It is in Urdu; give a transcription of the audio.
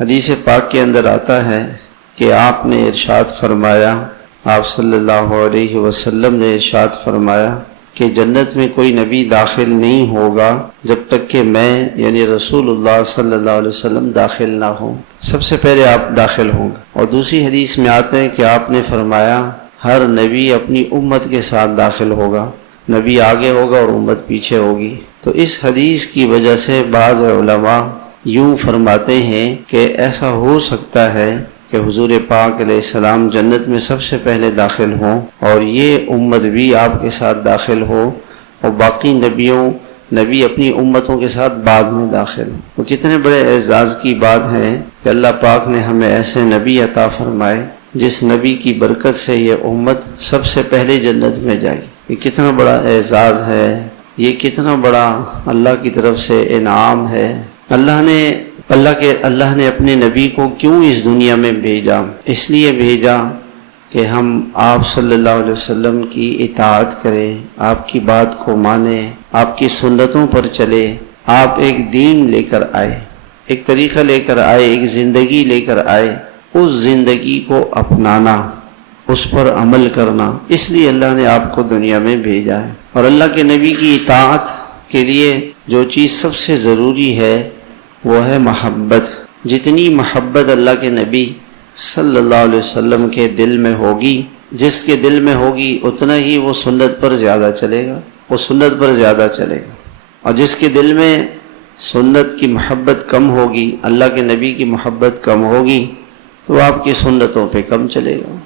حدیث پاک کے اندر آتا ہے کہ آپ نے ارشاد فرمایا، آپ صلی اللہ علیہ وسلم نے ارشاد فرمایا کہ جنت میں کوئی نبی داخل نہیں ہوگا جب تک کہ میں یعنی رسول اللہ صلی اللہ علیہ وسلم داخل نہ ہوں۔ سب سے پہلے آپ داخل ہوں گے۔ اور دوسری حدیث میں آتا ہے کہ آپ نے فرمایا ہر نبی اپنی امت کے ساتھ داخل ہوگا، نبی آگے ہوگا اور امت پیچھے ہوگی۔ تو اس حدیث کی وجہ سے بعض علماء یوں فرماتے ہیں کہ ایسا ہو سکتا ہے کہ حضور پاک علیہ السلام جنت میں سب سے پہلے داخل ہوں اور یہ امت بھی آپ کے ساتھ داخل ہو اور باقی نبی اپنی امتوں کے ساتھ بعد میں داخل ہوں۔ وہ کتنے بڑے اعزاز کی بات ہے کہ اللہ پاک نے ہمیں ایسے نبی عطا فرمائے جس نبی کی برکت سے یہ امت سب سے پہلے جنت میں جائے۔ یہ کتنا بڑا اعزاز ہے، یہ کتنا بڑا اللہ کی طرف سے انعام ہے۔ اللہ نے اپنے نبی کو کیوں اس دنیا میں بھیجا؟ اس لیے بھیجا کہ ہم آپ صلی اللہ علیہ وسلم کی اطاعت کریں، آپ کی بات کو مانیں، آپ کی سنتوں پر چلے۔ آپ ایک دین لے کر آئے، ایک طریقہ لے کر آئے، ایک زندگی لے کر آئے، اس زندگی کو اپنانا، اس پر عمل کرنا، اس لیے اللہ نے آپ کو دنیا میں بھیجا ہے۔ اور اللہ کے نبی کی اطاعت کے لیے جو چیز سب سے ضروری ہے وہ ہے محبت۔ جتنی محبت اللہ کے نبی صلی اللہ علیہ وسلم کے دل میں ہوگی، جس کے دل میں ہوگی اتنا ہی وہ سنت پر زیادہ چلے گا، وہ سنت پر زیادہ چلے گا۔ اور جس کے دل میں سنت کی محبت کم ہوگی، اللہ کے نبی کی محبت کم ہوگی، تو آپ کی سنتوں پہ کم چلے گا۔